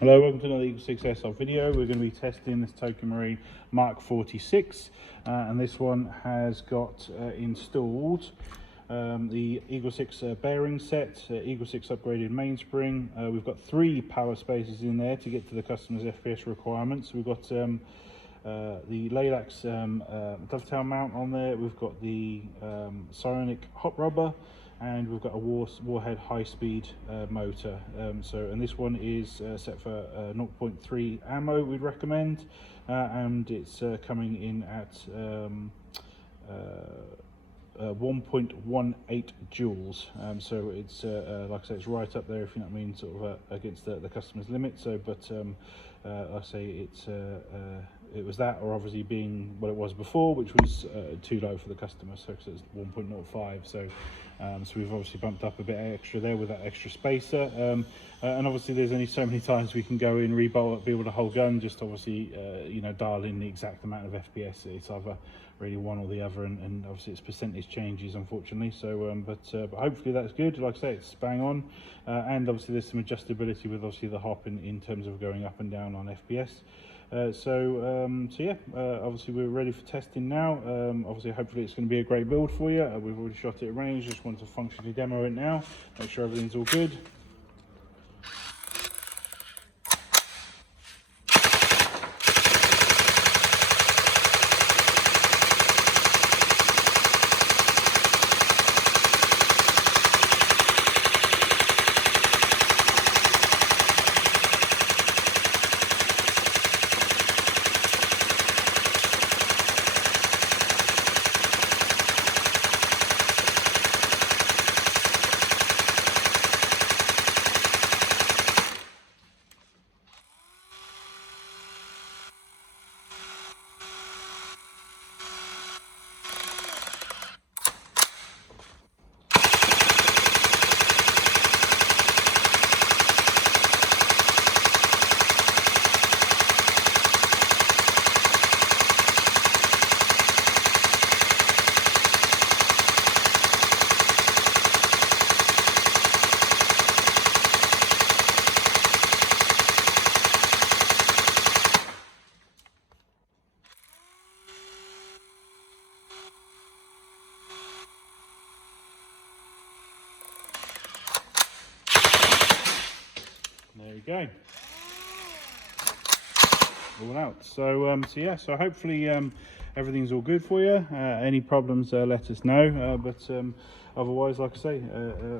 Hello, welcome to another EagleSix Airsoft video. We're going to be testing this TM MK46 and this one has got installed the EagleSix bearing set, EagleSix upgraded mainspring. We've got 3 power spaces in there to get to the customer's FPS requirements. We've got the laylax dovetail mount on there. We've got the Psionic Hop Rubber, and we've got a Warhead high-speed motor. And this one is set for 0.3 ammo, we'd recommend, and it's coming in at 1.18 joules. So it's like I say, it's right up there, if you know what I mean, sort of against the customer's limit. So, but like I say, it was that, or obviously being what it was before, which was too low for the customer. So it's 1.05. So we've obviously bumped up a bit extra there with that extra spacer. And obviously there's only so many times we can go in, rebolt, be able to hold gun, just obviously you know, dial in the exact amount of FPS. It's either really one or the other, and obviously it's percentage changes, unfortunately. So but hopefully that's good. Like I say, it's bang on, and obviously there's some adjustability with obviously the hop in terms of going up and down on FPS. So yeah, obviously we're ready for testing now. Obviously hopefully it's going to be a great build for you. We've already shot it at range, just wanted to functionally demo it now, make sure everything's all good. There you go, all out. So yeah, so hopefully everything's all good for you. Any problems, let us know, but otherwise, like I say,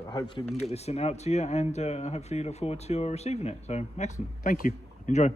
hopefully we can get this sent out to you, and hopefully you look forward to receiving it. So excellent, thank you, enjoy.